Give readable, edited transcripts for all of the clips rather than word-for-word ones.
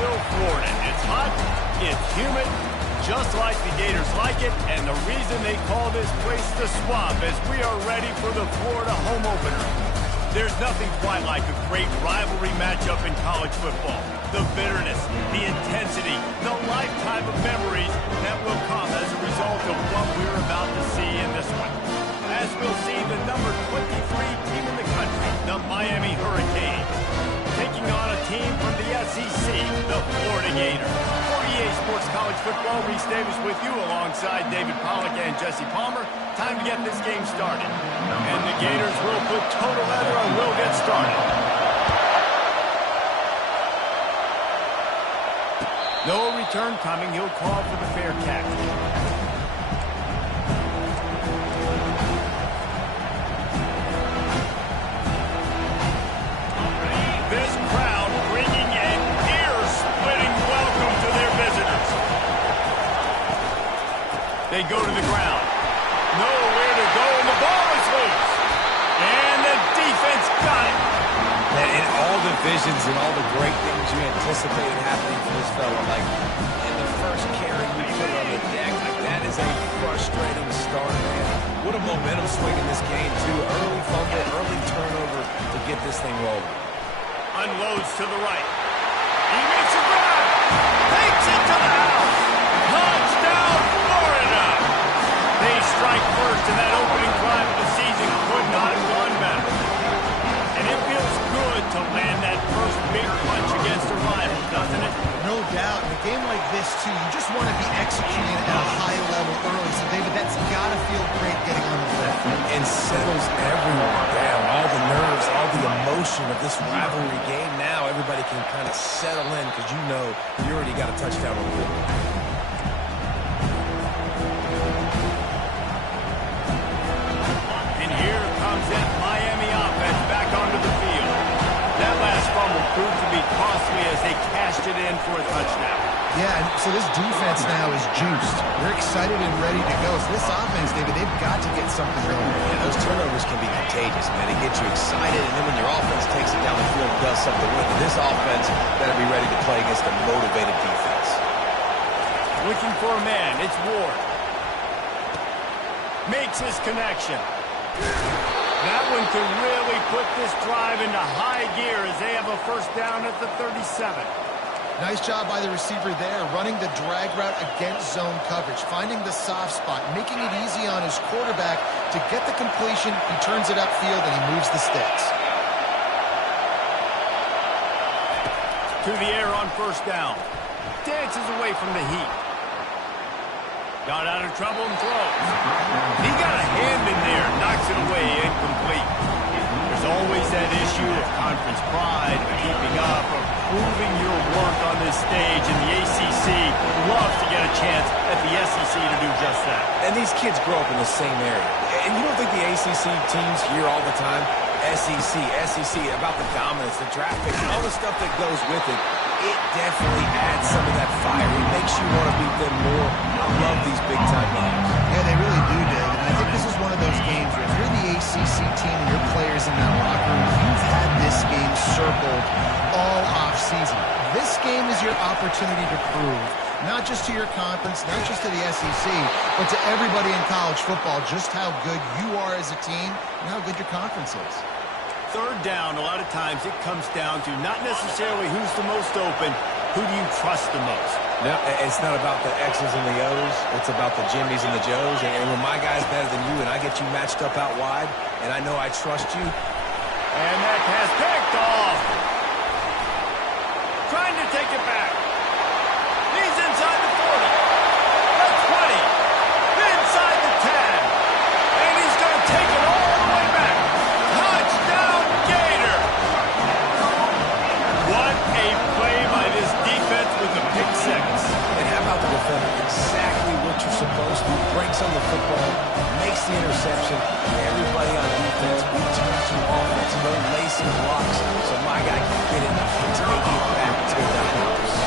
Gainesville, Florida. It's hot, it's humid, just like the Gators like it, and the reason they call this place the Swamp as we are ready for the Florida home opener. There's nothing quite like a great rivalry matchup in college football. The bitterness, the intensity, the lifetime of memories that will come as a result of what we're about to see in this one. As we'll see the number 23 team in the country, the Miami Hurricanes, taking on a team from the SEC, the Florida Gators. For EA Sports College Football, Reese Davis with you alongside David Pollack and Jesse Palmer. Time to get this game started. And the Gators will put total leather and will get started. No return coming. He'll call for the fair catch. This crowd bringing an ear-splitting welcome to their visitors. They go to the ground. Nowhere to go, and the ball is loose. And the defense got it. Man, in all the visions and all the great things you anticipated happening for this fella, like in the first carry you put on the deck, like that is a frustrating start, man. What a momentum swing in this game, too. Early fumble, early turnover to get this thing rolling. Unloads to the right. He makes a grab. Takes it to the house. Touchdown, Florida. They strike first, and that opening drive of the season could not have gone better. And it feels good to land that first big punch against a rival, doesn't it? No doubt. In a game like this, too, you just want to be executing at a high level early. So, David, that's got to feel great getting on the field. And settles everyone down. All the nerves, all the emotion of this rivalry game. Now everybody can kind of settle in because you know you already got a touchdown on the board. And here comes that Miami offense back onto the field. That last fumble proved to be costly as they cashed it in for a touchdown. Yeah, and so this defense now is juiced. They're excited and ready to go. So this offense, David, they've got to get something going. Yeah, those turnovers can be contagious, man. They get you excited, and then when your offense takes it down the field and does something with it, this offense better be ready to play against a motivated defense. Looking for a man. It's Ward. Makes his connection. That one could really put this drive into high gear as they have a first down at the 37. Nice job by the receiver there, running the drag route against zone coverage, finding the soft spot, making it easy on his quarterback to get the completion. He turns it upfield, and he moves the sticks. To the air on first down. Dances away from the heat. Got out of trouble and throws. He got a hand in there, knocks it away, incomplete. There's always that issue of conference pride, of keeping up, of proving your worth on this stage, and the ACC loves to get a chance at the SEC to do just that. And these kids grow up in the same area. And you don't think the ACC teams hear all the time, SEC, about the dominance, the draft picks, all the stuff that goes with it. It definitely adds some of that fire. It makes you want to beat them more. I love these big-time games. Yeah, they really do, David. And I think this is one of those games where if you're the ACC team and your players in that locker room, you've had this game circled all offseason. This game is your opportunity to prove, not just to your conference, not just to the SEC, but to everybody in college football, just how good you are as a team and how good your conference is. Third down, a lot of times it comes down to not necessarily who's the most open, who do you trust the most? No, it's not about the X's and the O's. It's about the Jimmys and the Joes. And when my guy's better than you and I get you matched up out wide, and I know I trust you. And that has picked off. Trying to take it back. He's inside the 40. The 20. Inside the 10. And he's going to take it all the way back. Touchdown, Gator. What a play by this defense with the pick six. And how about the defender? Exactly what you're supposed to. Breaks on the football, makes the interception. Everybody on defense, we turn to offense. No lacing blocks, so my guy can get it and take it back to the house.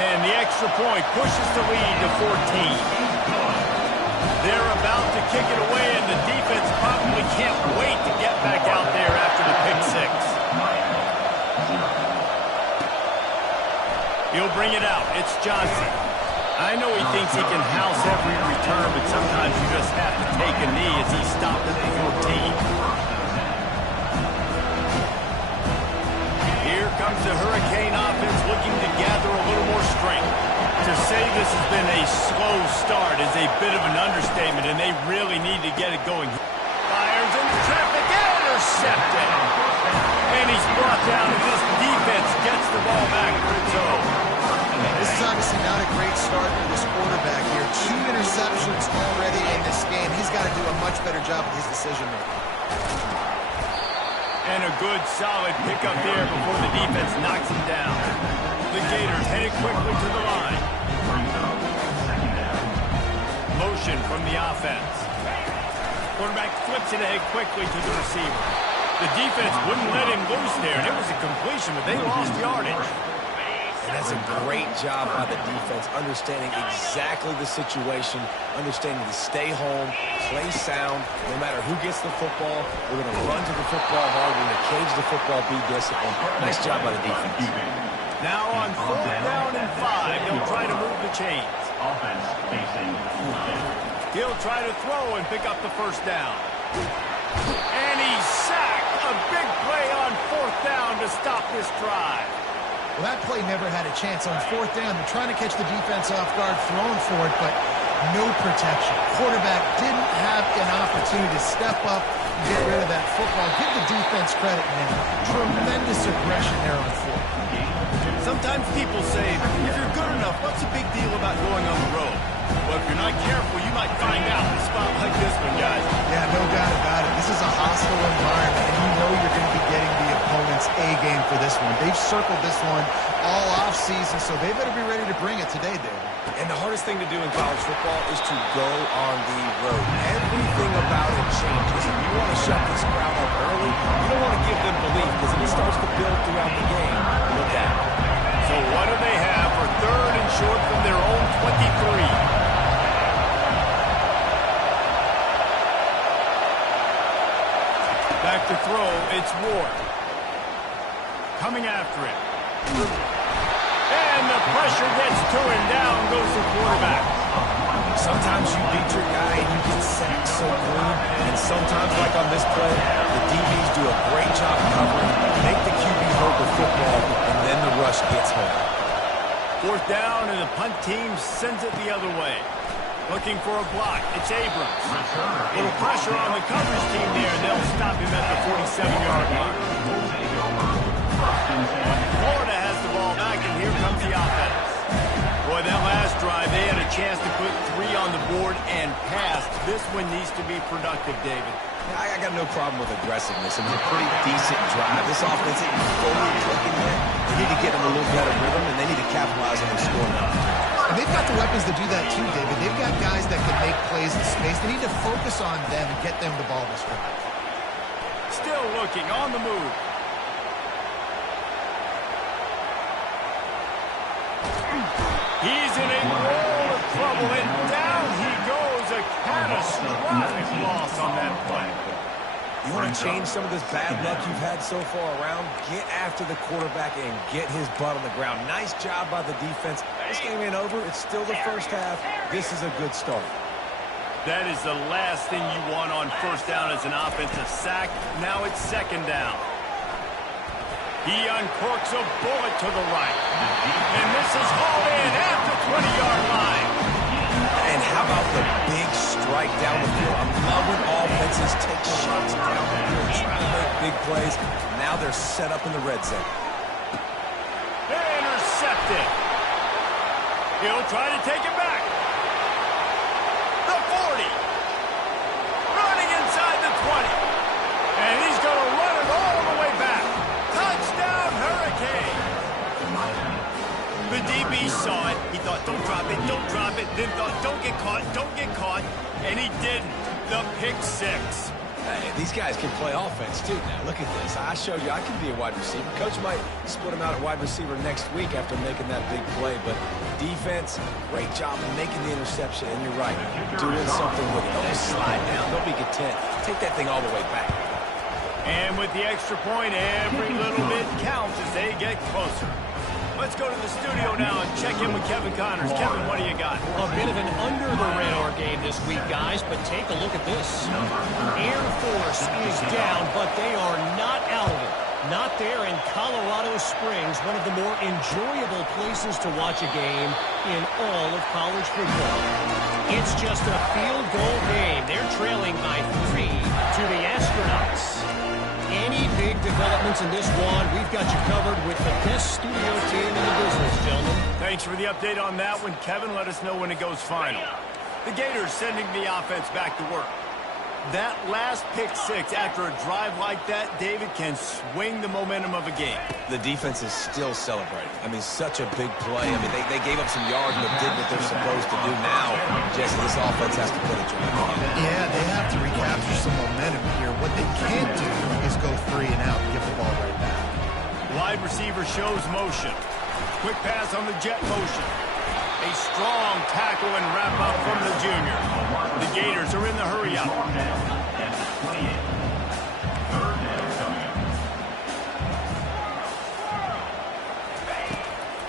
And the extra point pushes the lead to 14. They're about to kick it away, and the defense probably can't wait to get back out there after the pick six. He'll bring it out. It's Johnson. I know he thinks he can house every return, but sometimes you just have to take a knee as he stopped at the 14. Here comes the Hurricane offense looking to gather a little more strength. To say this has been a slow start is a bit of an understatement, and they really need to get it going. Fires into traffic, intercepted. And he's brought down, and this defense gets the ball back for its own. This is obviously not a great start for this quarterback here. 2 interceptions already in this game. He's got to do a much better job with his decision-making. And a good, solid pickup there before the defense knocks him down. The Gators headed quickly to the line. Motion from the offense. Quarterback flips it ahead quickly to the receiver. The defense wouldn't let him loose there, and it was a completion, but they lost yardage. And that's a great job by the defense, understanding exactly the situation, understanding to stay home, play sound. No matter who gets the football, we're going to run to the football hard. We're going to cage the football, be disciplined. Nice job by the defense. Now on 4th down and 5, they'll try to move the chains. He'll try to throw and pick up the first down. And he's sacked. A big play on 4th down to stop this drive. Well, that play never had a chance. On 4th down, they're trying to catch the defense off guard, throwing for it, but no protection. Quarterback didn't have an opportunity to step up and get rid of that football. Give the defense credit, man. Tremendous aggression there on 4th. Sometimes people say, if you're good enough, what's the big deal about going on the road? Well, if you're not careful, you might find out in a spot like this one, guys. Yeah, no doubt about it. This is a hostile environment, and you know you're going to be getting the opponent's A-game for this one. They've circled this one all offseason, so they better be ready to bring it today, David. And the hardest thing to do in college football is to go on the road. Everything about it changes. If you want to shut this crowd up early, you don't want to give them belief, because if it starts to build throughout the game, look out. So what do they have for 3rd and short from their own 23? Back to throw, it's Ward. Coming after him. And the pressure gets to him. Down goes the quarterback. Sometimes you beat your guy and you get sacked so clean. And sometimes, like on this play, the DBs do a great job covering, make the QB hold the football, and then the rush gets home. 4th down, and the punt team sends it the other way. Looking for a block. It's Abrams. Little pressure on the coverage team there, and they'll stop him at the 47-yard line. Florida has the ball back, and here comes the offense. Boy, that last drive, they had a chance to put 3 on the board and pass. This one needs to be productive, David. I got no problem with aggressiveness. It was a pretty decent drive. This offense isn't fully clicking yet. They need to get in a little better rhythm, and they need to capitalize on the scoring opportunities. And they've got the weapons to do that too, David. They've got guys that can make plays in space. They need to focus on them and get them the ball this drive. Still looking on the move. He's in a world of trouble, and down he goes. A catastrophic loss on that play. You want to change some of this bad luck you've had so far around? Get after the quarterback and get his butt on the ground. Nice job by the defense. This game ain't over. It's still the first half. This is a good start. That is the last thing you want on 1st down as an offensive sack. Now it's 2nd down. He uncorks a bullet to the right. And this is hauled in at the 20-yard line. And how about the big strike down the field? I'm loving offenses take shots down the field, trying to make big plays. Now they're set up in the red zone. Intercepted. He'll try to take it back. The 40. Running inside the 20. And he's going to run it all the way back. Touchdown, Hurricane. The DB saw it. He thought, don't drop it, don't drop it. Then thought, don't get caught. And he didn't. The pick 6. Hey, these guys can play offense, too. Now, look at this. I showed you I can be a wide receiver. Coach might split him out at wide receiver next week after making that big play. But defense, great job of making the interception. And you're right, doing something with it. Don't just slide down. Don't be content. Take that thing all the way back. And with the extra point, every little bit counts as they get closer. Let's go to the studio now and check in with Kevin Connors. Kevin, what do you got? A bit of an under-the-radar game this week, guys, but take a look at this. Air Force is down, but they are not out of it. Not there in Colorado Springs, one of the more enjoyable places to watch a game in all of college football. It's just a field goal game. They're trailing by 3 to the Astronauts. Any big developments in this one, we've got you covered with the best studio team in the business, gentlemen. Thanks for the update on that one, Kevin. Let us know when it goes final. The Gators sending the offense back to work. That last pick six after a drive like that, David, can swing the momentum of a game. The defense is still celebrating. I mean, such a big play. I mean, they gave up some yards but did what they're supposed to do. Now, Jesse, this offense has to put a drive on. Yeah, they have to recapture some momentum here. What they can't do is go 3 and out and give the ball right back. Wide receiver shows motion. Quick pass on the jet motion. A strong tackle and wrap up from the junior. The Gators are in the hurry up.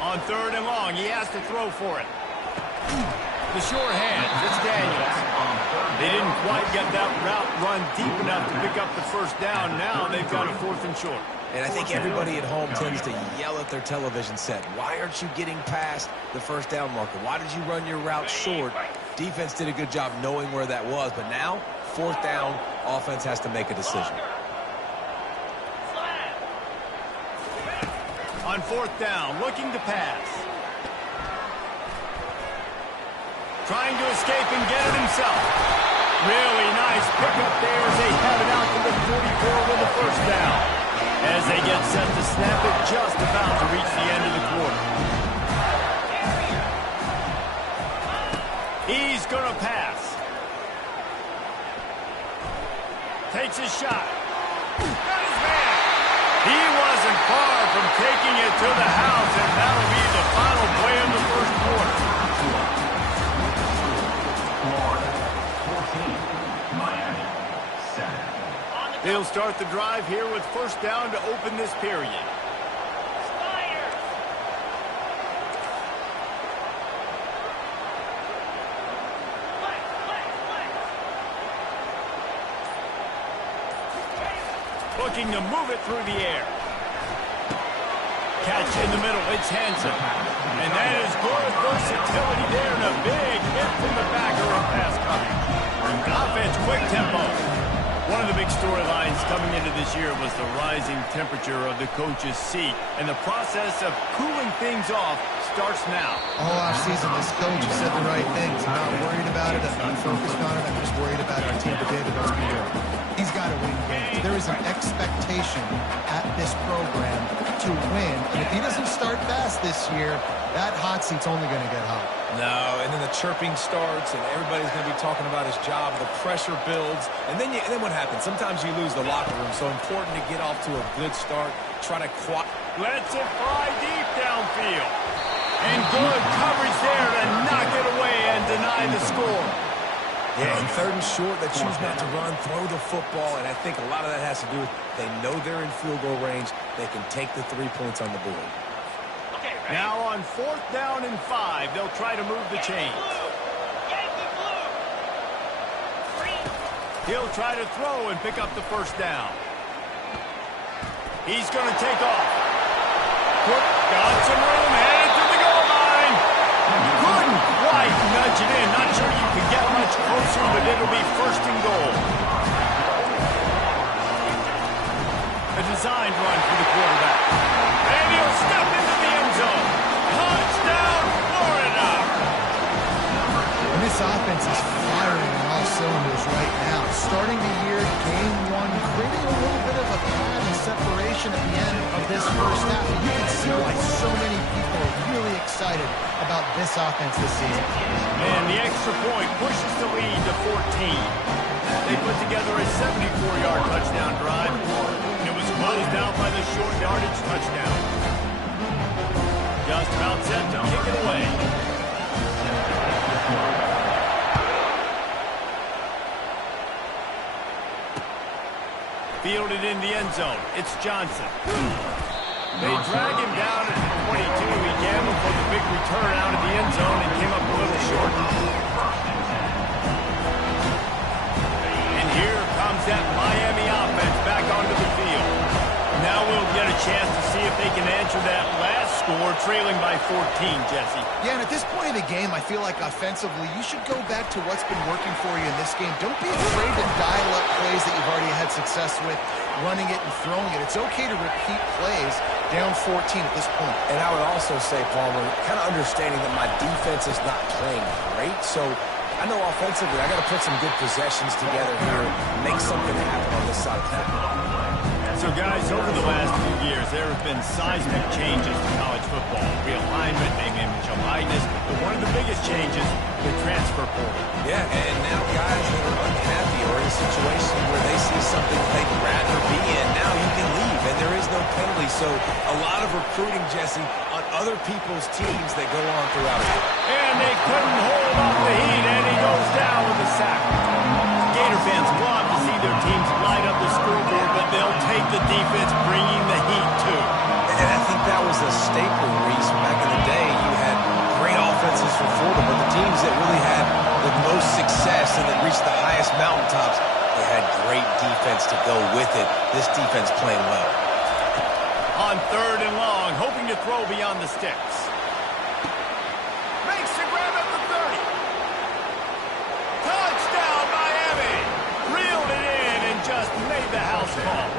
On 3rd and long, he has to throw for it. The sure hands, it's Daniels. They didn't quite get that route run deep enough to pick up the first down. Now they've got a 4th and short. And I think everybody at home tends to yell at their television set. Why aren't you getting past the first down marker? Why did you run your route short? Defense did a good job knowing where that was. But now, 4th down, offense has to make a decision. On 4th down, looking to pass. Trying to escape and get it himself. Really nice pickup there as they have it out to the 44 with the first down. As they get set to snap it, just about to reach the end of the quarter. He's going to pass. Takes his shot. Got his man. He wasn't far from taking it to the house, and that'll be the final play of the first quarter. They'll start the drive here with first down to open this period. Looking to move it through the air. Catch in the middle, it's Hansen. And that is good versatility there and a big hit from the backer in pass coverage. Offense, quick tempo. One of the big storylines coming into this year was the rising temperature of the coach's seat. And the process of cooling things off starts now. All offseason, this coach has said the right things. I'm not worried about it. I'm not focused on it. I'm just worried about our team today that must be good. He's got to win games. There is an expectation at this program to win. And if he doesn't start fast this year, that hot seat's only going to get hot. No, and then the chirping starts, and everybody's going to be talking about his job. The pressure builds, and then what happens? Sometimes you lose the locker room. So important to get off to a good start. Try to lets it fly deep downfield, and good coverage there to knock it away and deny the score. Yeah, and 3rd and short, they choose not to run, throw the football, and I think a lot of that has to do with they know they're in field goal range. They can take the 3 points on the board. Now on 4th down and 5, they'll try to move the chains. He'll try to throw and pick up the first down. He's going to take off. Got some room, headed to the goal line. Couldn't quite nudge it in. Not sure you can get much closer, but it'll be 1st and goal. A designed run for the quarterback. And he'll step into the end zone. Touchdown, Florida! And this offense is firing on all cylinders right now. Starting the year, game 1, creating a little bit of a pad and separation at the end of this first half. And you can see why so many people are really excited about this offense this season. And the extra point pushes the lead to 14. They put together a 74-yard touchdown drive. It was closed out by the short yardage touchdown. Just about set to kick it away. Fielded in the end zone. It's Johnson. They drag him down. 22. He gambled for the big return out of the end zone and came up a little short. And here comes that Miami offense back onto the field. Now we'll get a chance to see if they can answer that last score, trailing by 14, Jesse. Yeah, and at this point of the game, I feel like offensively, you should go back to what's been working for you in this game. Don't be afraid to dial up plays that you've already had success with, running it and throwing it. It's okay to repeat plays down 14 at this point. And I would also say, Palmer, kind of understanding that my defense is not playing great, so I know offensively I got to put some good possessions together here, make something happen on this side of the ball. So, guys, over the last few years, there have been seismic changes to college football. Realignment, name, image, and likeness. But one of the biggest changes, the transfer portal. Yeah, and now guys that are unhappy or in a situation where they see something they'd rather be in, now you can leave, and there is no penalty. So a lot of recruiting, Jesse, on other people's teams that go on throughout it. And they couldn't hold off the heat, and he goes down with a sack. Gator fans love to see their teams light up the scoreboard, but they'll take the defense bringing the heat, too. And I think that was a staple, Reese. Back in the day, you had great offenses for Florida, but the teams that really had the most success and that reached the highest mountaintops, they had great defense to go with it. This defense playing well. On 3rd and long, hoping to throw beyond the sticks. Makes the grab at the 30. Touchdown, Miami! Reeled it in and just made the house call.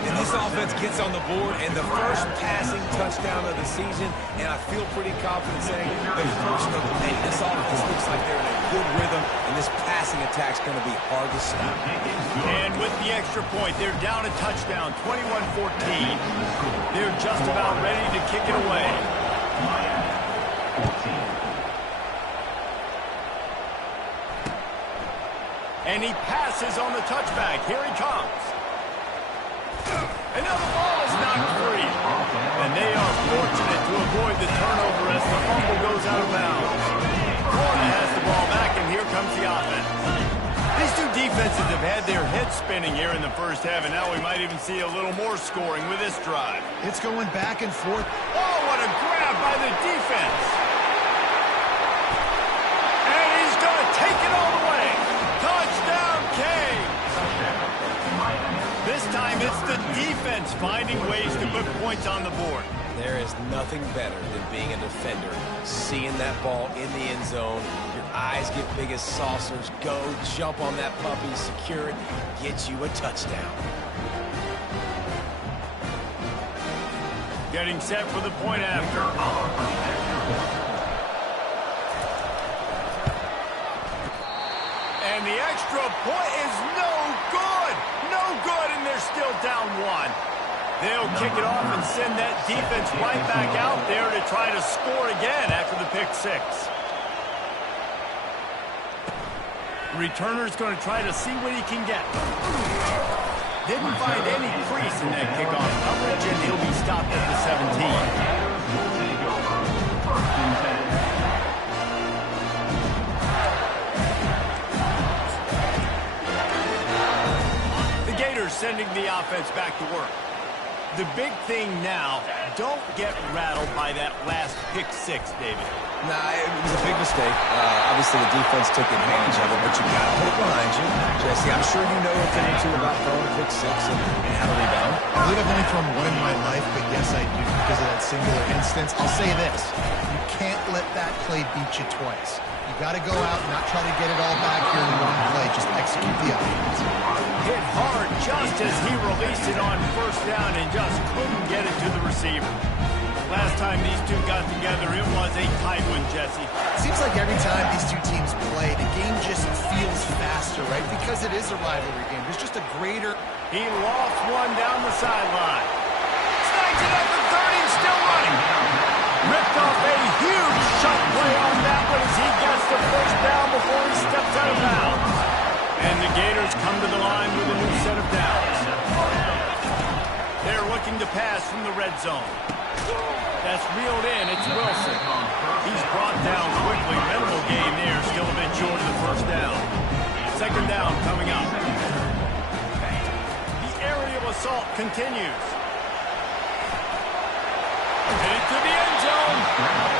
And this offense gets on the board, and the first passing touchdown of the season, and I feel pretty confident saying the first of the day. This offense looks like they're in a good rhythm, and this passing attack's going to be hard to stop. And with the extra point, they're down a touchdown, 21-14. They're just about ready to kick it away. And he passes on the touchback. Here he comes. And now the ball is knocked free. And they are fortunate to avoid the turnover as the fumble goes out of bounds. Florida has the ball back, and here comes the offense. These two defenses have had their heads spinning here in the first half, and now we might even see a little more scoring with this drive. It's going back and forth. Oh, what a grab by the defense. And he's going to take it all the way. Touchdown, Canes. This time it's the defense finding ways to put points on the board. There is nothing better than being a defender, seeing that ball in the end zone, your eyes get big as saucers, go, jump on that puppy, secure it, get you a touchdown. Getting set for the point after. And the extra point is no good. No good, and they're still down one. They'll kick it off and send that defense right back out there to try to score again after the pick six. Returner's going to try to see what he can get. Didn't find any crease in that kickoff coverage, and he'll be stopped at the 17. Sending the offense back to work. The big thing now, don't get rattled by that last pick six, David. Nah, it was a big mistake. Obviously, the defense took advantage of it, but you got to put it behind you. Jesse, I'm sure you know a thing or two about throwing a pick six and how to rebound. I believe I've only thrown one in my life, but yes, I do because of that singular instance. I'll say this. You can't let that play beat you twice. You got to go out and not try to get it all back here in one play. Just execute the offense. Hit hard just as he released it on first down and just couldn't get it to the receiver. Last time these two got together, it was a tight one, Jesse. Seems like every time these two teams play, the game just feels faster, right? Because it is a rivalry game. There's just a greater... He lost one down the sideline. Snipes it at the 30, still running. Ripped off a huge shot play on that one as he gets the first down before he steps out of bounds. And the Gators come to the line with a new set of downs. They're looking to pass from the red zone. That's reeled in. It's Wilson. He's brought down quickly. Minimal gain there. Still a bit short of the first down. Second down coming up. The aerial assault continues. Headed to the end zone.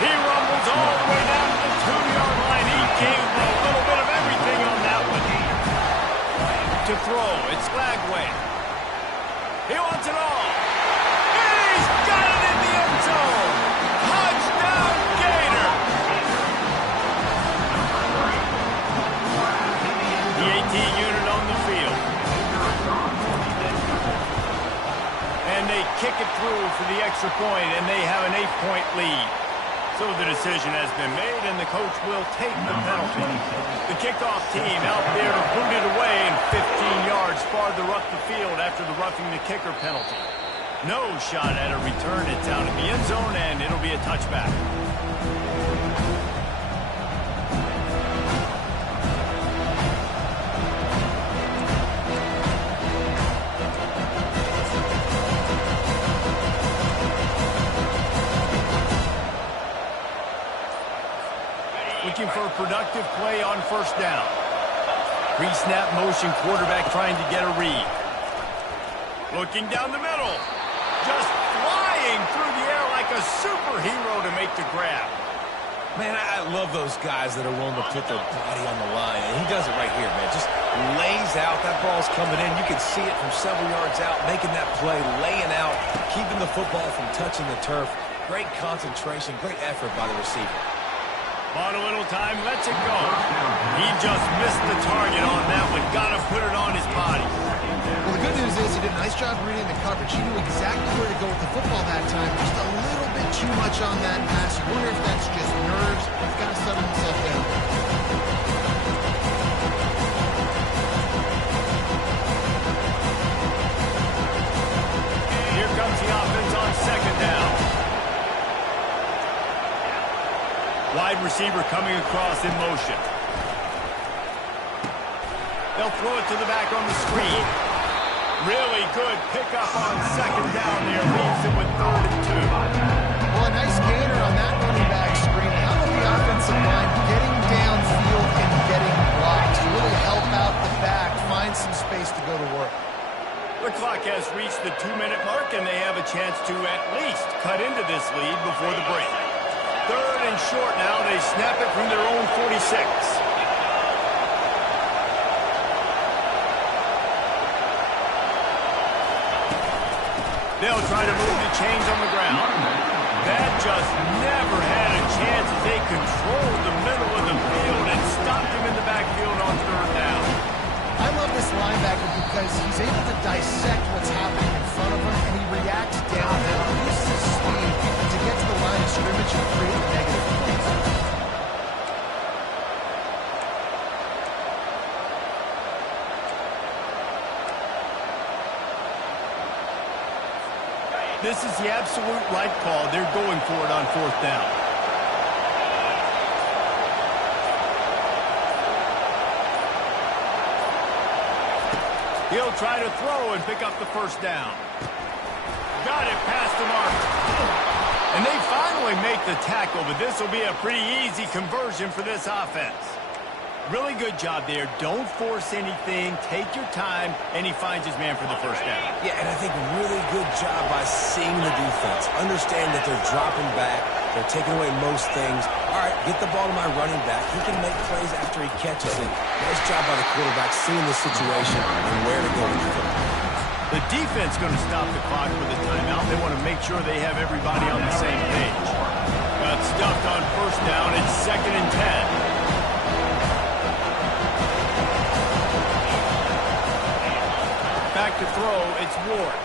He rumbles all the way down to the 2-yard line. He gave a little bit of everything on that one. To throw, it's Lagway. He wants it all. He's got it in the end zone. Touchdown, Gator. The AT unit on the field. And they kick it through for the extra point, and they have an 8-point lead. So the decision has been made, and the coach will take the penalty. The kickoff team out there to boot it away and 15 yards farther up the field after the roughing the kicker penalty. No shot at a return. It's out in the end zone, and it'll be a touchback. Looking for a productive play on first down. Pre-snap motion, quarterback trying to get a read. Looking down the middle. Just flying through the air like a superhero to make the grab. Man, I love those guys that are willing to put their body on the line. And he does it right here, man. Just lays out. That ball's coming in. You can see it from several yards out, making that play, laying out, keeping the football from touching the turf. Great concentration, great effort by the receiver. Bought a little time, lets it go. He just missed the target on that one. Got to put it on his body. Well, the good news is he did a nice job reading the coverage. He knew exactly where to go with the football that time. Just a little bit too much on that pass. You wonder if that's just nerves. He's got to settle himself down. Here comes the offense on second down. Wide receiver coming across in motion. They'll throw it to the back on the screen. Really good pickup on second down there. Leaves it with 3rd and 2. Well, a nice gainer on that running back screen. How about the offensive line getting downfield and getting blocked to really help out the back, find some space to go to work. The clock has reached the 2-minute mark, and they have a chance to at least cut into this lead before the break. 3rd and short now. They snap it from their own 46. They'll try to move the chains on the ground. That just never had a chance as they controlled the middle of the field and stopped him in the backfield on 3rd down. I love this linebacker because he's able to dissect what's happening in front of him, and he reacts downhill. He uses his speed to get to the line of scrimmage and create negative plays. This is the absolute right call. They're going for it on 4th down. He'll try to throw and pick up the first down. Got it past the mark. And they finally make the tackle, but this will be a pretty easy conversion for this offense. Really good job there. Don't force anything. Take your time, and he finds his man for the first down. Yeah, and I think really good job by seeing the defense. Understand that they're dropping back. They're taking away most things. All right, get the ball to my running back. He can make plays after he catches it. Nice job by the quarterback seeing the situation and where to go with the football. The defense going to stop the clock with a timeout. They want to make sure they have everybody on the same page. Got stuffed on first down. It's 2nd and 10. Back to throw, it's Ward.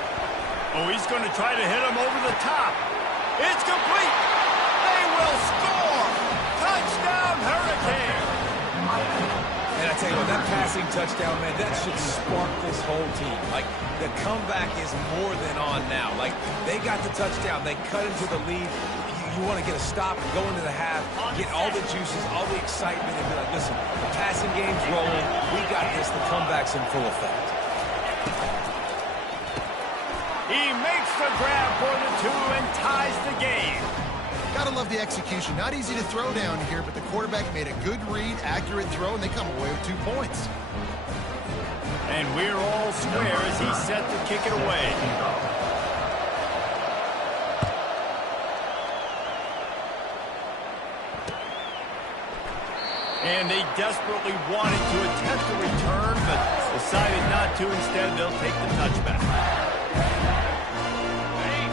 Oh, he's going to try to hit him over the top. It's complete. They will score. Touchdown, Hurricane. And I tell you what, that passing touchdown, man, that should spark this whole team. Like, the comeback is more than on now. Like, they got the touchdown. They cut into the lead. You want to get a stop and go into the half, get all the juices, all the excitement, and be like, listen, the passing game's rolling. We got this. The comeback's in full effect. He makes the grab for the 2 and ties the game. Gotta love the execution. Not easy to throw down here, but the quarterback made a good read, accurate throw, and they come away with 2 points. And we're all square as he's set to kick it away. And they desperately wanted to attempt a return, but decided not to. Instead, they'll take the touchback.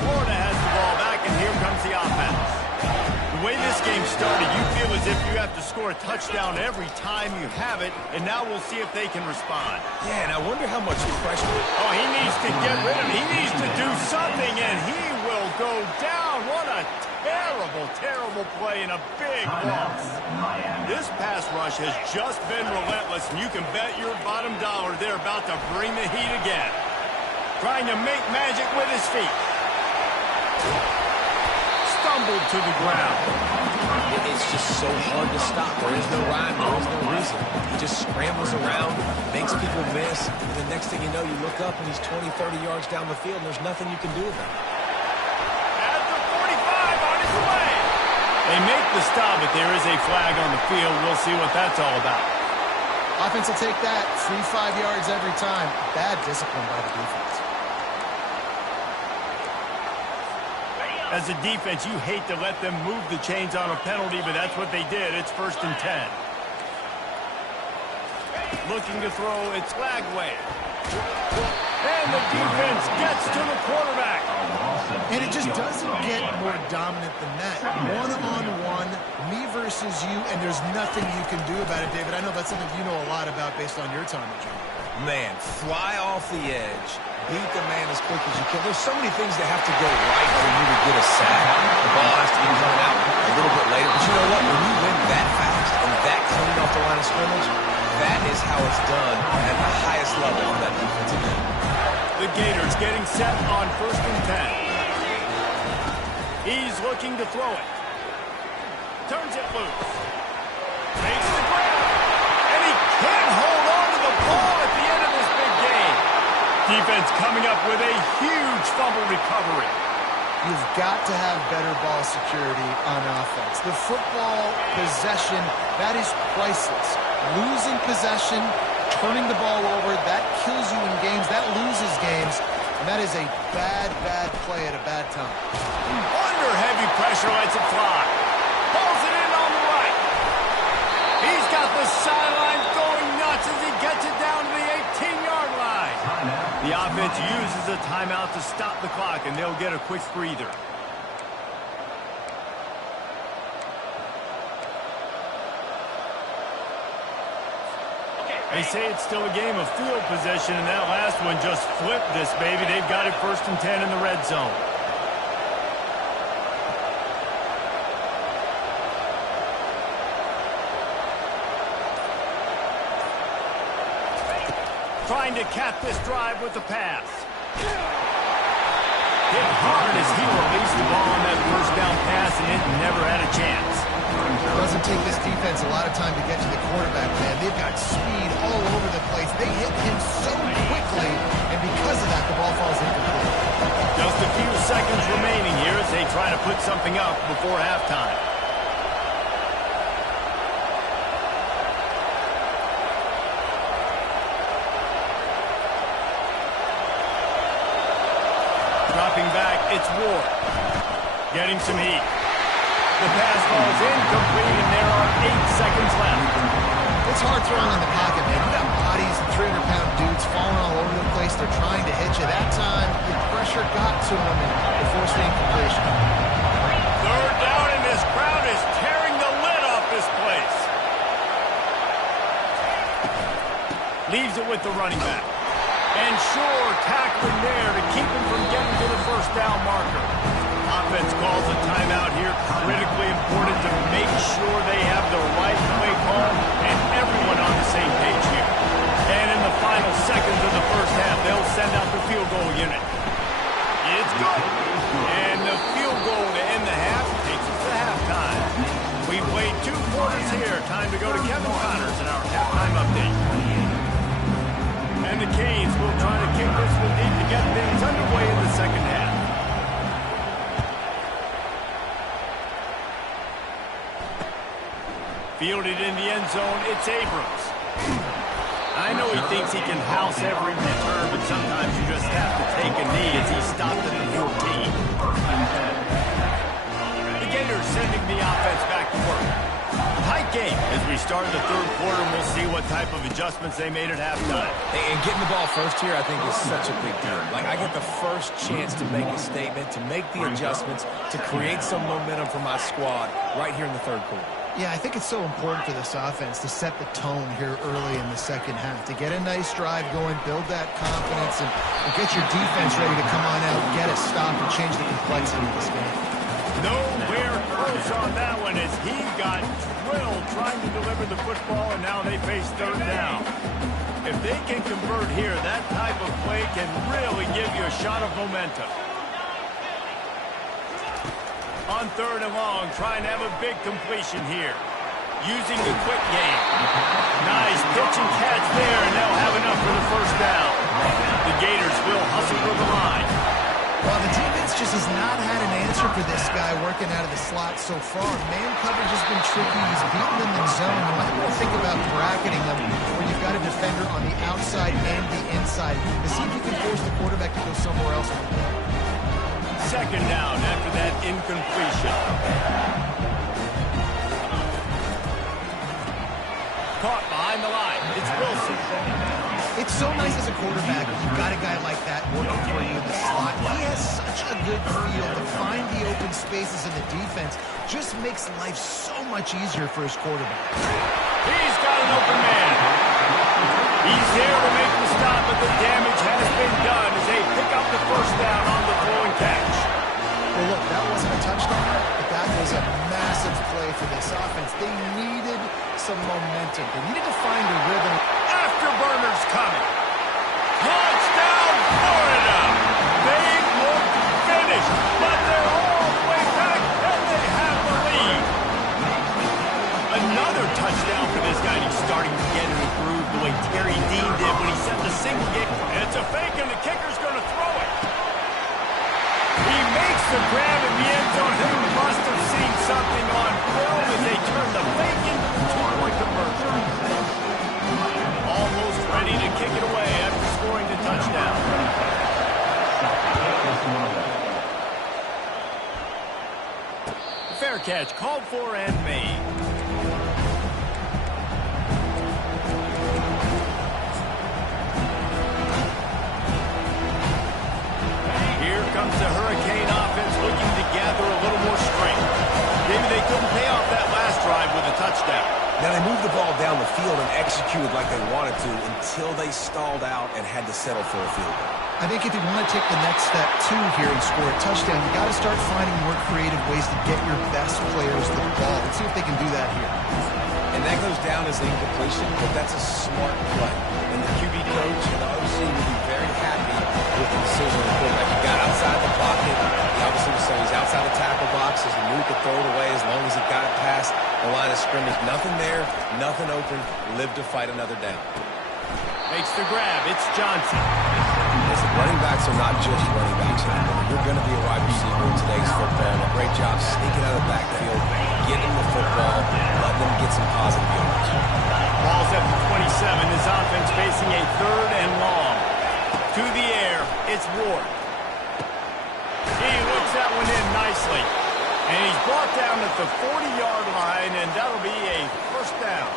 Florida has the ball back, and here comes the offense. The way this game started, you feel as if you have to score a touchdown every time you have it, and now we'll see if they can respond. Yeah, and I wonder how much pressure... Oh, he needs to get rid of him. He needs to do something, and he will go down. What a terrible, terrible play and a big loss. This pass rush has just been relentless, and you can bet your bottom dollar they're about to bring the heat again. Trying to make magic with his feet. Stumbled to the ground. It's just so hard to stop. There is no rhyme. There is no reason. He just scrambles around, makes people miss, and the next thing you know, you look up and he's 20, 30 yards down the field, and there's nothing you can do about it. At the 45 on his way. They make the stop, but there is a flag on the field. We'll see what that's all about. Offense will take that. Free 5 yards every time. Bad discipline by the defense. As a defense, you hate to let them move the chains on a penalty, but that's what they did. It's 1st and 10. Looking to throw, it's Lagway. And the defense gets to the quarterback. And it just doesn't get more dominant than that. One-on-one, me versus you, and there's nothing you can do about it, David. I know that's something you know a lot about based on your time at Georgia. Man, fly off the edge, beat the man as quick as you can. There's so many things that have to go right for you to get a sack. The ball has to be coming out a little bit later. But you know what? When you win that fast and that clean off the line of scrimmage, that is how it's done at the highest level of that defensive end. The Gators getting set on 1st and 10. He's looking to throw it. Turns it loose. Makes the grab. And he can't hold on to the ball at the end of this big game. Defense coming up with a huge fumble recovery. You've got to have better ball security on offense. The football possession, that is priceless. Losing possession, turning the ball over, that kills you in games, that loses games, and that is a bad, bad play at a bad time. Under heavy pressure, lets it fly. Pulls it in on the right. He's got the sideline going nuts as he gets it down to the 18-yard line. The offense uses a timeout to stop the clock, and they'll get a quick breather. They say it's still a game of field position, and that last one just flipped this baby. They've got it 1st and 10 in the red zone. Trying to cap this drive with the pass. Hit hard as he released the ball on that 1st down pass, and it never had a chance. It doesn't take this defense a lot of time to get to the quarterback, man. They've got speed all over the place. They hit him so quickly, and because of that, the ball falls incomplete. Just a few seconds remaining here as they try to put something up before halftime. Dropping back, it's Ward. Getting some heat. The pass falls incomplete, and there are 8 seconds left. It's hard throwing in the pocket, man. You got bodies and 300-pound dudes falling all over the place. They're trying to hit you. That time, the pressure got to them and they forced the incompletion. 3rd down, and this crowd is tearing the lid off this place. Leaves it with the running back. And sure, tackling there to keep him from getting to the 1st down marker. Offense calls a timeout here. Critically important to make sure they have the right play call and everyone on the same page here. And in the final seconds of the 1st half, they'll send out the field goal unit. It's good. And the field goal to end the half takes us to halftime. We've played 2 quarters here. Time to go to Kevin Connors in our halftime update. And the Canes will try to kick this one deep to get things underway in the 2nd half. Fielded in the end zone, it's Abrams. I know he thinks he can house every return, but sometimes you just have to take a knee as he stopped at the 14. The Gators sending the offense back to work. Tight game as we start the third quarter, and we'll see what type of adjustments they made at halftime. And getting the ball first here, I think, is such a big deal. Like, I get the first chance to make a statement, to make the adjustments, to create some momentum for my squad right here in the third quarter. Yeah, I think it's so important for this offense to set the tone here early in the second half, to get a nice drive going, build that confidence, and get your defense ready to come on out, get a stop, and change the complexity of this game. Nowhere close on that one as he got drilled trying to deliver the football, and now they face third down. If they can convert here, that type of play can really give you a shot of momentum. On third and long, trying to have a big completion here. Using the quick game. Nice pitch and catch there, and they'll have enough for the first down. The Gators will hustle to the line. Well, the defense just has not had an answer for this guy working out of the slot so far. Man coverage has been tricky. He's beaten them in zone. You might want to think about bracketing them where you've got a defender on the outside and the inside to see if you can force the quarterback to go somewhere else. Second down after that incompletion. Caught behind the line. It's Wilson. It's so nice as a quarterback when you've got a guy like that working for you in the slot. He has such a good feel to find the open spaces in the defense. Just makes life so much easier for his quarterback. He's got an open man. He's there to make the stop, but the damage has been done as they pick up the first down on the throw and catch. Well, look, that wasn't a touchdown, but that was a massive play for this offense. They needed some momentum. They needed to find a rhythm. Afterburners coming. Touchdown, Florida. They look finished, but they're all the way back, and they have the lead. Another touchdown for this guy. He's starting to get in the groove the way Terry Dean did when he set the single game. It's a fake, and the kicker's going to throw it. He makes the grab in the end zone. He must have seen something on film as they turn the fake into the two-point conversion. Almost ready to kick it away after scoring the touchdown. Fair catch called for and made. Here comes the Hurricane offense looking to gather a little more strength. Maybe they couldn't pay off that last drive with a touchdown. Now, they moved the ball down the field and executed like they wanted to until they stalled out and had to settle for a field goal. I think if you want to take the next step, too, here and score a touchdown, you got to start finding more creative ways to get your best players the ball. Let's see if they can do that here. And that goes down as incompletion, but that's a smart play. And the QB coach and the OC will be very happy with the decision of the quarterback. He got outside the pocket. He obviously was saying he's outside the tackle box. He knew he could throw it away as long as he got it past the line of scrimmage. Nothing there, nothing open. Live to fight another down. Makes the grab. It's Johnson. Listen, running backs are not just running backs anymore. You're going to be a wide receiver in today's football. A great job sneaking out of the backfield, getting the football, letting them get some positive yards. Ball's at the 27. This offense facing a third and long. To the air, it's Ward. He looks that one in nicely. And he's brought down at the 40-yard line, and that'll be a first down.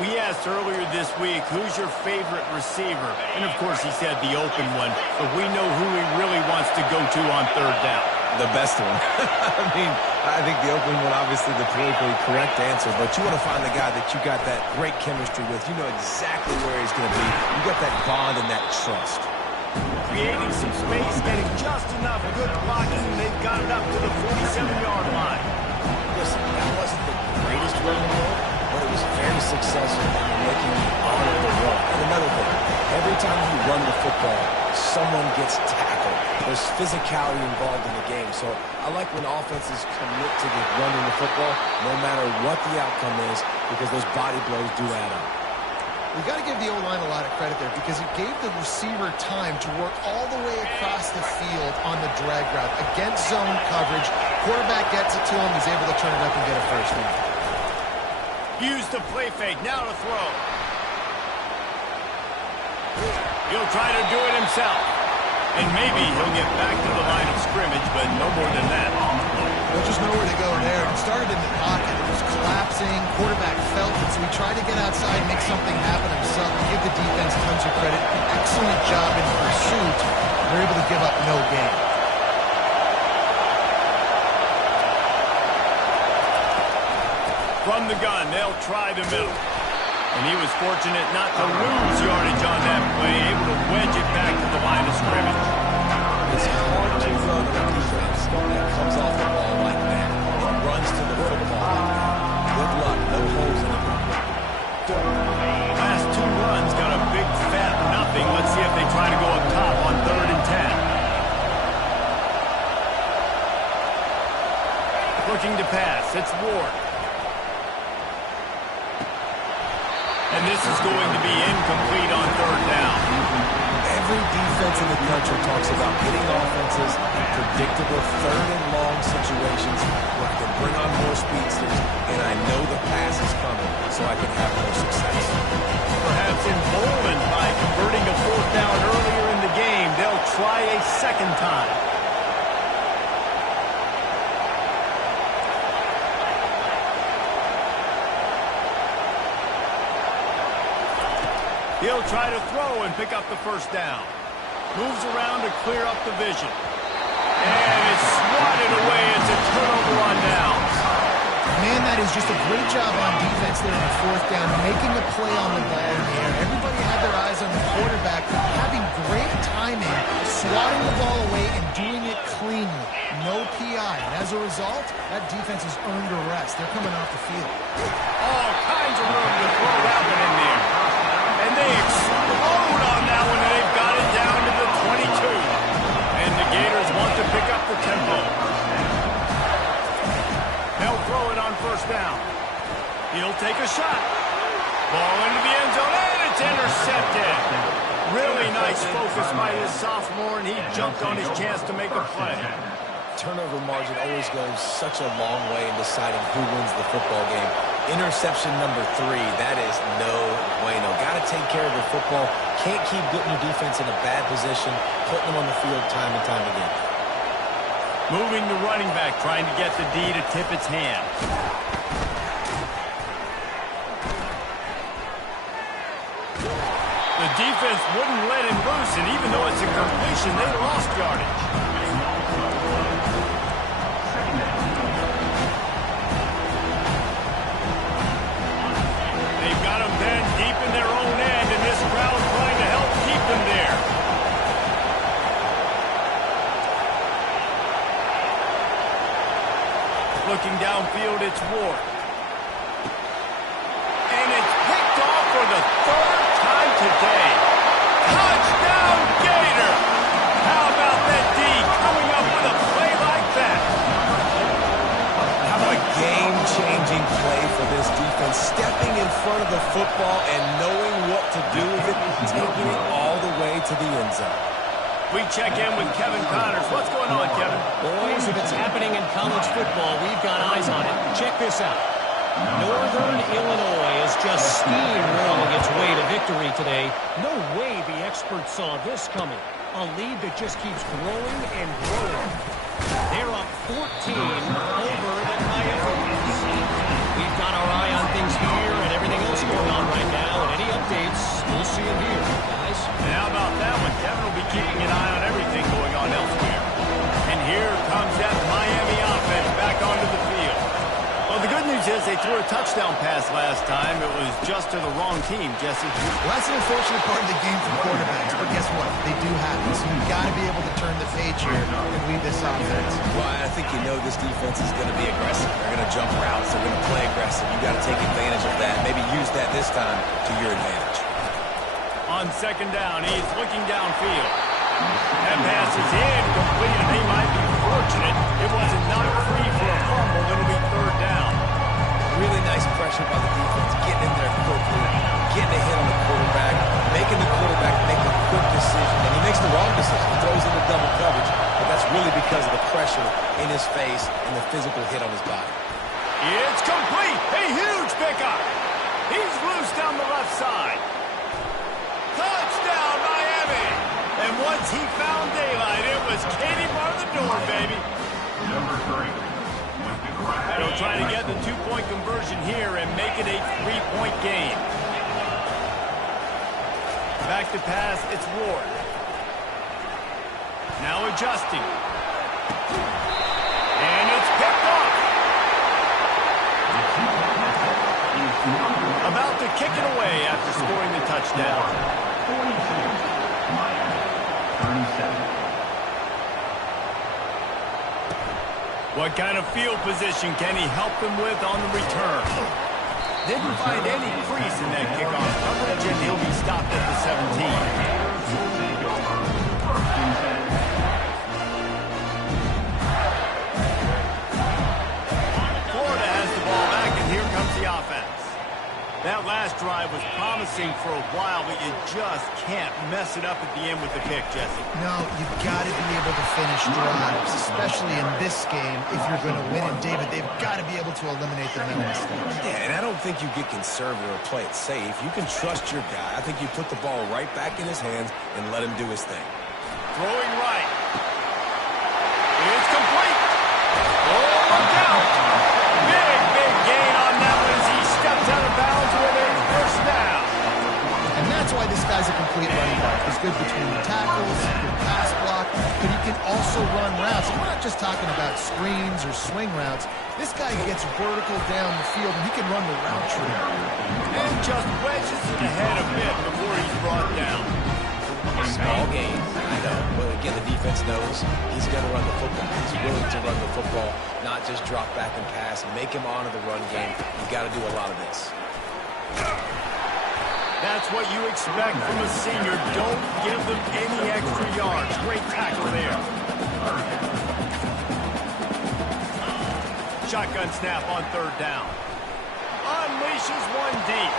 We asked earlier this week, who's your favorite receiver? And, of course, he said the open one. But we know who he really wants to go to on third down. The best one. I think the open one, obviously the politically correct answer, but you want to find the guy that you got that great chemistry with. You know exactly where he's going to be. You got that bond and that trust. Creating some space, getting just enough good blocking, and they've got it up to the 47-yard line. Listen, that wasn't the greatest run in the world, but it was very successful in making the honorable run. And another thing, every time you run the football, someone gets tackled. There's physicality involved in the game. So I like when offenses commit to the running the football, no matter what the outcome is, because those body blows do add up. We've got to give the O-line a lot of credit there because it gave the receiver time to work all the way across the field on the drag route against zone coverage. Quarterback gets it to him. He's able to turn it up and get a first down. Use the play fake. Now to throw. He'll try to do it himself. And maybe he'll get back to the line of scrimmage, but no more than that. There's just nowhere to go there. It started in the pocket. It was close. collapsing. Quarterback felt it, so he tried to get outside and make something happen himself. And give the defense tons of credit. Excellent job in pursuit. They're able to give up no gain. From the gun, they'll try the middle. And he was fortunate not to lose yardage on that play, able to wedge it back to the line of scrimmage. It's hard to run a defense that comes off the ball like that and runs to the football like that. Good luck, no holes in it. Last two runs got a big fat nothing. Let's see if they try to go up top on 3rd and 10. Looking to pass, it's Ward. And this is going to be incomplete on 3rd down. Every defense in the country talks about getting offenses in predictable 3rd and long situations where I can bring on more speedsters and I know the pass is coming so I can have more success. Perhaps emboldened by converting a 4th down earlier in the game, they'll try a second time. He'll try to throw and pick up the 1st down. Moves around to clear up the vision. And it's swatted away. It's a turnover on downs. Man, that is just a great job on defense there on the 4th down, making a play on the ball in the air. Everybody had their eyes on the quarterback, having great timing, swatting the ball away and doing it cleanly. No PI. And as a result, that defense has earned a rest. They're coming off the field. All kinds of room to throw that one in there. And they explode on that one, and they've got it down to the 22. And the Gators want to pick up the tempo. They'll throw it on 1st down. He'll take a shot. Ball into the end zone, and it's intercepted. Really nice focus by his sophomore, and he jumped on his chance to make a play. Turnover margin always goes such a long way in deciding who wins the football game. Interception number 3, that is no bueno. Got to take care of the football. Can't keep putting your defense in a bad position, putting them on the field time and time again. Moving the running back, trying to get the D to tip its hand. The defense wouldn't let him loose, and even though it's a completion, they lost yardage. They've got him then deep in their own end, and this crowd trying to help keep them there. Looking downfield, it's Ward. And it's picked off for the 3rd time today. Touchdown, Gator! How about that D coming up with a play like that? How about a game-changing play for this defense? Stepping in front of the football and knowing what to do with it, taking it all the way to the end zone. We check in with Kevin Connors. What's going on, Kevin? Boys, if it's happening in college football, we've got eyes on it. Check this out. Northern Illinois is just steamrolling its way to victory today. No way the experts saw this coming. A lead that just keeps growing and growing. They're up 14 over the Coyotes. We've got our eye on things here and everything else going on right now. And any updates, we'll see them here, guys. And how about that one? Kevin will be keeping an eye on everything going on elsewhere. And here comes that Miami offense back onto the field. Well, the good news is they threw a touchdown pass last time. It was just to the wrong team, Jesse. Well, that's an unfortunate part of the game for quarterbacks, but guess what? They do have it, so you've got to be able to turn the page here and lead this offense. Well, I think you know this defense is going to be aggressive. They're going to jump routes. They're going to play aggressive. You've got to take advantage of that. Maybe use that this time to your advantage. On 2nd down, he's looking downfield. That pass is incomplete, and they might be fortunate it wasn't knocked free for a fumble. It'll be 3rd down. Really nice pressure by the defense, getting in there quickly, getting a hit on the quarterback, making the quarterback make a quick decision. And he makes the wrong decision. He throws into double coverage, but that's really because of the pressure in his face and the physical hit on his body. It's complete. A huge pickup. He's loose down the left side. Touchdown, Miami. And once he found daylight, it was Katie bar the door, baby. Number 3. They'll try to get the two-point conversion here and make it a three-point game. Back to pass, it's Ward. Now adjusting. And it's picked up. About to kick it away after scoring the touchdown. 42, Miami, 37. What kind of field position can he help them with on the return? Didn't find any crease in that kickoff coverage, and he'll be stopped at the 17. Florida has the ball back, and here comes the offense. That last drive was promising for a while, but you just can't mess it up at the end with the pick, Jesse. No, you've got to be able to finish drives, especially in this game. If you're going to win, and David, they've got to be able to eliminate the mental mistakes. Yeah, and I don't think you get conservative or play it safe. You can trust your guy. I think you put the ball right back in his hands and let him do his thing. Throwing right. It's complete. Oh, look out. Big gain on that one as he steps out of bounds with a first down. And that's why this guy's a complete running back. He's good between the tackles, good pass block, but he can also run routes. And we're not just talking about screens or swing routes. This guy gets vertical down the field, and he can run the route tree. And just wedges it ahead a bit before he's brought down. Small game, I know. But again, the defense knows he's going to run the football. He's willing to run the football, not just drop back and pass, make him honor the run game. You got to do a lot of this. That's what you expect from a senior. Don't give them any extra yards. Great tackle there. Shotgun snap on third down. Unleashes one deep.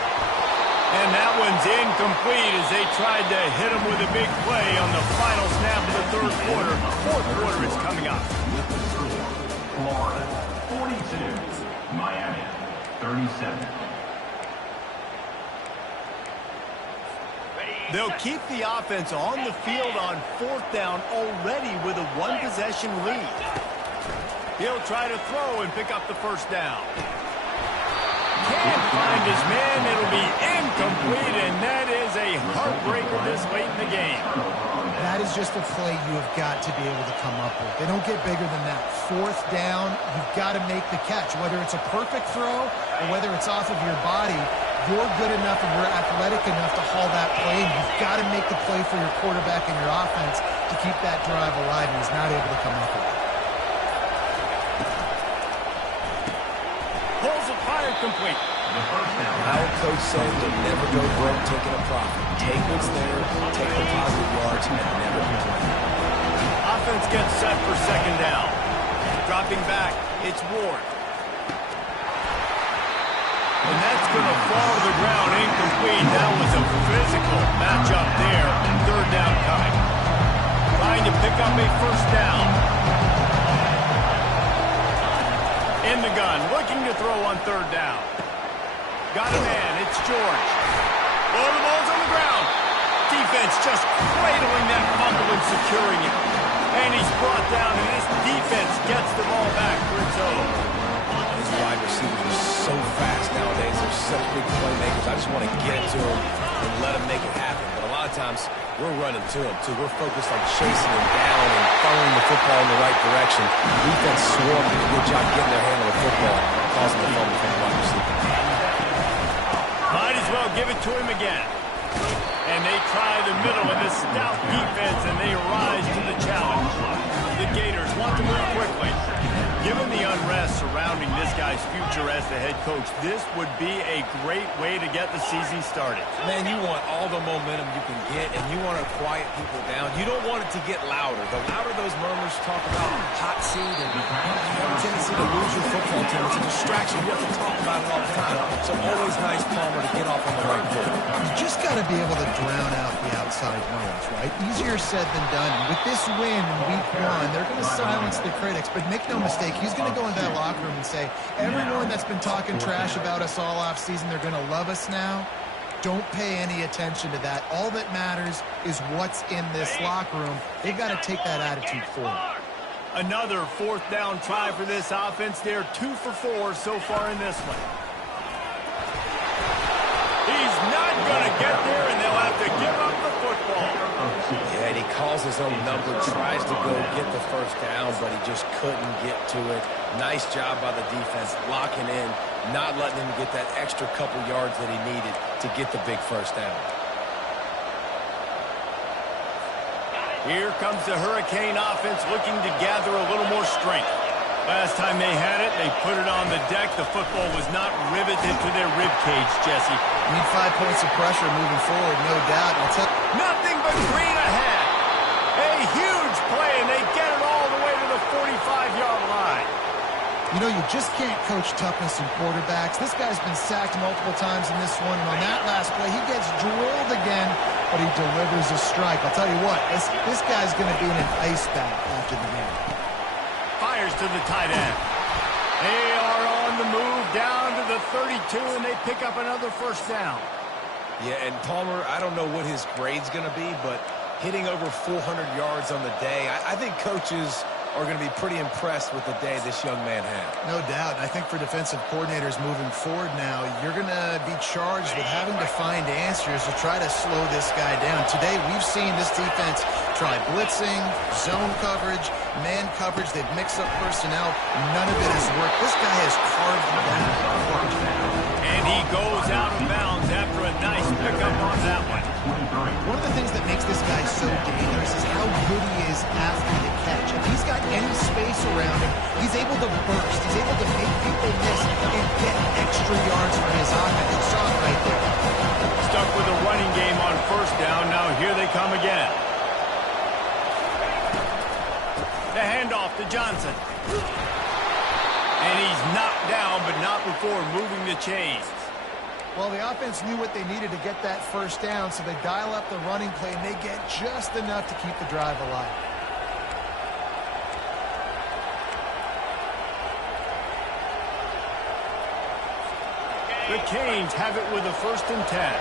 And that one's incomplete as they tried to hit him with a big play on the final snap of the third quarter. Fourth quarter is coming up. Florida, 42, Miami, 37. They'll keep the offense on the field on fourth down already with a one-possession lead. He'll try to throw and pick up the first down. Can't find his man. It'll be incomplete, and that is a heartbreaker this late in the game. That is just a play you have got to be able to come up with. They don't get bigger than that. Fourth down, you've got to make the catch. Whether it's a perfect throw or whether it's off of your body, you're good enough and you're athletic enough to haul that play, and you've got to make the play for your quarterback and your offense to keep that drive alive, and he's not able to come up with it. Pulls it fired complete. Our coach said you'll never go broke taking a profit. Take what's there, take the positive yards, and never complain. Offense gets set for second down. Dropping back, it's Ward. And that's going to fall to the ground incomplete. That was a physical matchup there. Third down coming. Trying to pick up a first down. In the gun, looking to throw on third down. Got a man, it's George. Oh, the ball's on the ground. Defense just cradling that fumble and securing it. And he's brought down, and this defense gets the ball back for its own. These wide receivers are so fast nowadays. They're such big playmakers. I just want to get to them and let them make it happen. But a lot of times, we're running to them, too. We're focused on chasing them down and throwing the football in the right direction. Defense swarmed did a good job getting their hand on the football, causing the fumble from the wide receiver. Might as well give it to him again. And they try the middle of this stout defense, and they rise to the challenge. The Gators want to move quickly. Given the unrest surrounding this guy's future as the head coach, this would be a great way to get the season started. Man, you want all the momentum you can get, and you want to quiet people down. You don't want it to get louder. The louder those murmurs talk about hot seat, and you have a tendency to lose your football team. It's a distraction. You have to talk about it all the time. So always nice, Palmer, to get off on the right foot. You just got to be able to drown out the outside noise, right? Easier said than done. And with this win in week one, they're going to silence the critics. But make no mistake, he's going to go into that locker room and say, everyone that's been talking trash about us all off season, they're going to love us now. Don't pay any attention to that. All that matters is what's in this locker room. They've got to take that attitude forward. Another fourth down try for this offense. They're 2 for 4 so far in this one. He's not going to get there, and they'll have to give up the football. Yeah, and he calls his own number, tries to go get the first down, but he just couldn't get to it. Nice job by the defense, locking in, not letting him get that extra couple yards that he needed to get the big first down. Here comes the Hurricane offense looking to gather a little more strength. Last time they had it, they put it on the deck. The football was not riveted to their rib cage, Jesse. Need 5 points of pressure moving forward, no doubt. I'll tell Nothing but green ahead. A huge play, and they get it all the way to the 45-yard line. You know, you just can't coach toughness in quarterbacks. This guy's been sacked multiple times in this one, and on that last play, he gets drilled again, but he delivers a strike. I'll tell you what, this guy's going to be in an ice bath after the game. Fires to the tight end. They are on the move down to the 32, and they pick up another first down. Yeah, and Palmer, I don't know what his grade's going to be, but hitting over 400 yards on the day, I think coaches are going to be pretty impressed with the day this young man had. No doubt. And I think for defensive coordinators moving forward now, you're going to be charged with having to find answers to try to slow this guy down. Today, we've seen this defense try blitzing, zone coverage, man coverage. They've mixed up personnel. None of it has worked. This guy has carved them apart. And he goes out of bounds after a nice pickup on that one. One of the things that makes this guy so dangerous is how good he is after the catch. If he's got any space around him, he's able to burst. He's able to make people miss and get extra yards for his offense. You saw it right there. Stuck with a running game on first down. Now here they come again. The handoff to Johnson. And he's knocked down, but not before moving the chains. Well, the offense knew what they needed to get that first down, so they dial up the running play, and they get just enough to keep the drive alive. The Canes have it with a 1st and 10.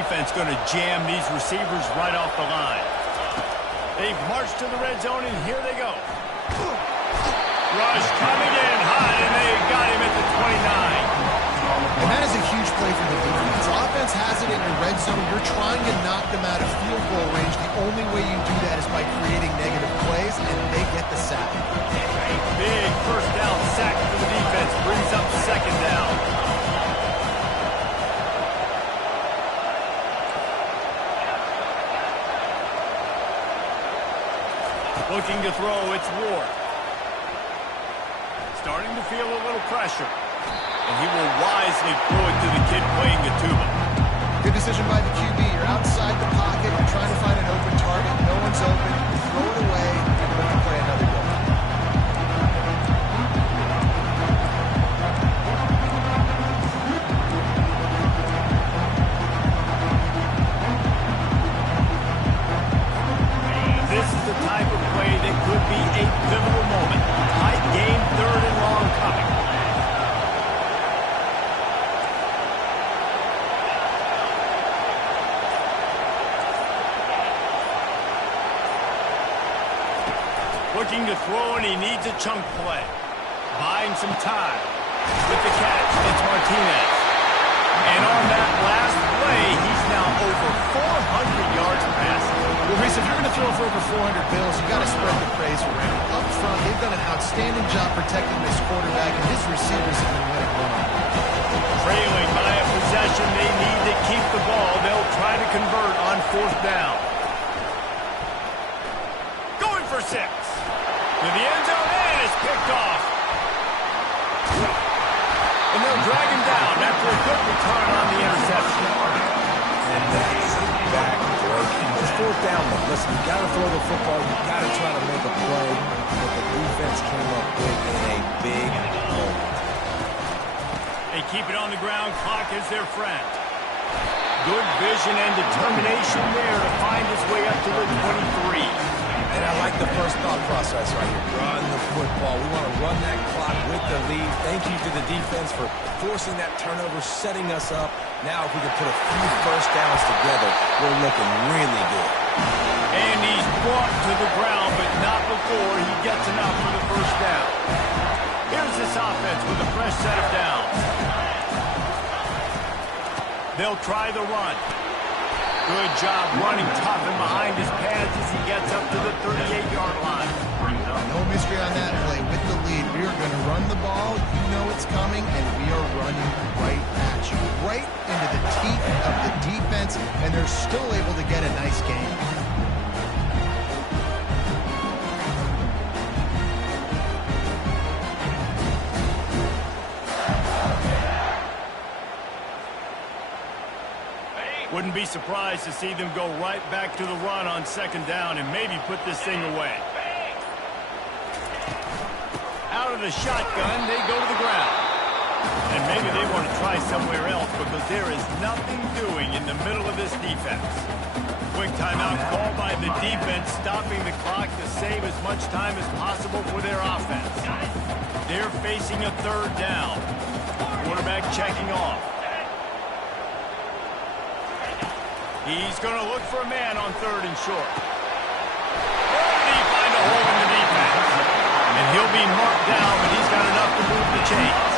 Defense going to jam these receivers right off the line. They've marched to the red zone, and here they go. Rush coming in hot, and they got him at the 29. And that is a huge play for the defense. Offense has it in your red zone. You're trying to knock them out of field goal range. The only way you do that is by creating negative plays, and they get the sack. Big first down sack for the defense. Brings up 2nd down. Looking to throw, it's Ward. Starting to feel a little pressure. And he will wisely throw it to the kid playing the tuba. Good decision by the QB. You're outside the pocket. You're trying to find an open target. No one's open. You throw it away, and look to play another goal. This is the type of play that could be a pivotal moment. Tight game, 3rd and long coming. Looking to throw, and he needs a chunk play. Buying some time. With the catch, it's Martinez. And on that last play, he's now over 400 yards passing. Well, Reese, if you're going to throw for over 400 bills, you got to spread the praise around. Up front, they've done an outstanding job protecting this quarterback, and his receivers have been winning well. Trailing by a possession, they need to keep the ball. They'll try to convert on 4th down. Going for 6. To the end zone, and it's picked off. And they'll drag him down after a good return on the interception. And that's back break. It's 4th down, though. Listen, you got to throw the football. You got to try to make a play. But the defense came up big in a big moment. They keep it on the ground. Clock is their friend. Good vision and determination there to find his way up to the 23. And I like the first thought process right here. Run the football. We want to run that clock with the lead. Thank you to the defense for forcing that turnover, setting us up. Now if we can put a few first downs together, we're looking really good. And he's brought to the ground before, he gets enough for the first down. Here's this offense with a fresh set of downs. They'll try the run. Good job running tough and behind his pads as he gets up to the 38-yard line. No mystery on that play. With the lead, we are going to run the ball. You know it's coming, and we are running right at you. Right into the teeth of the defense, and they're still able to get a nice game. Wouldn't be surprised to see them go right back to the run on second down and maybe put this thing away. Out of the shotgun, they go to the ground. And maybe they want to try somewhere else because there is nothing doing in the middle of this defense. Quick timeout called by the defense, stopping the clock to save as much time as possible for their offense. They're facing a third down. Quarterback checking off. He's going to look for a man on third and short. Where did he find a hole in the defense? And he'll be marked down, but he's got enough to move the chains.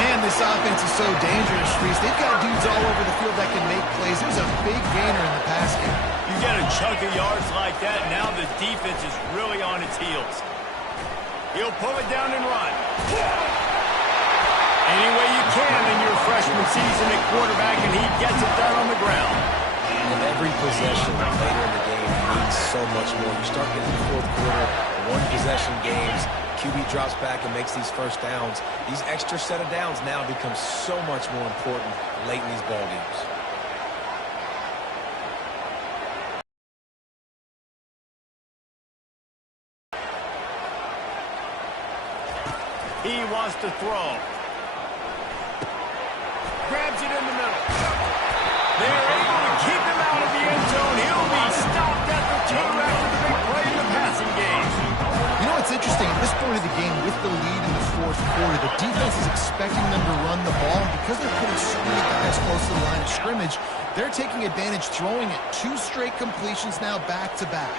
Man, this offense is so dangerous, Reese. They've got dudes all over the field that can make plays. It was a big gainer in the pass game. You get a chunk of yards like that, now the defense is really on its heels. He'll pull it down and run. Any way you can in your freshman season at quarterback, and he gets it done on the ground. And every possession later in the game means so much more. You start getting the fourth quarter, one-possession games, QB drops back and makes these first downs. These extra set of downs now become so much more important late in these ball games. He wants to throw. Grabs it in the middle. They're able to keep him out of the end zone. He'll be stopped at the 2 after the big play in the passing game. You know what's interesting? At this point of the game, with the lead in the fourth quarter, the defense is expecting them to run the ball. And because they're putting so many guys close to the line of scrimmage, they're taking advantage, throwing it. 2 straight completions now back-to-back.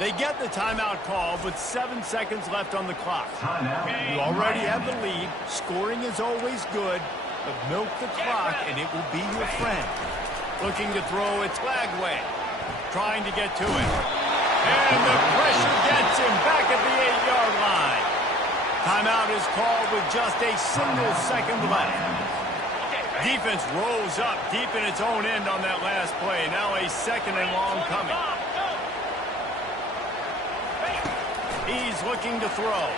They get the timeout call with 7 seconds left on the clock. Timeout. You already have the lead. Scoring is always good, but milk the clock and it will be your friend. Looking to throw, it's Lagway. Trying to get to it. And the pressure gets him back at the 8-yard line. Timeout is called with just a single second left. Defense rolls up deep in its own end on that last play. Now a second and long coming. He's looking to throw.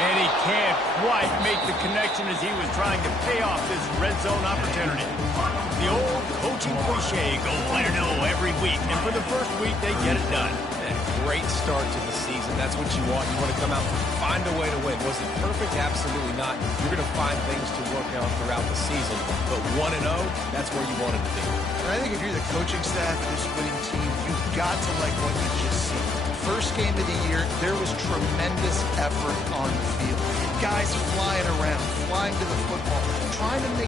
And he can't quite make the connection as he was trying to pay off this red zone opportunity. The old coaching cliche, go let her know every week. And for the first week, they get it done. And great start to the season. That's what you want. You want to come out and find a way to win. Was it perfect? Absolutely not. You're going to find things to work on throughout the season. But 1-0, that's where you want it to be. And I think if you're the coaching staff of this winning team, you've got to like what you just seen. First game of the year, there was tremendous effort on the field. Guys flying around, flying to the football, trying to make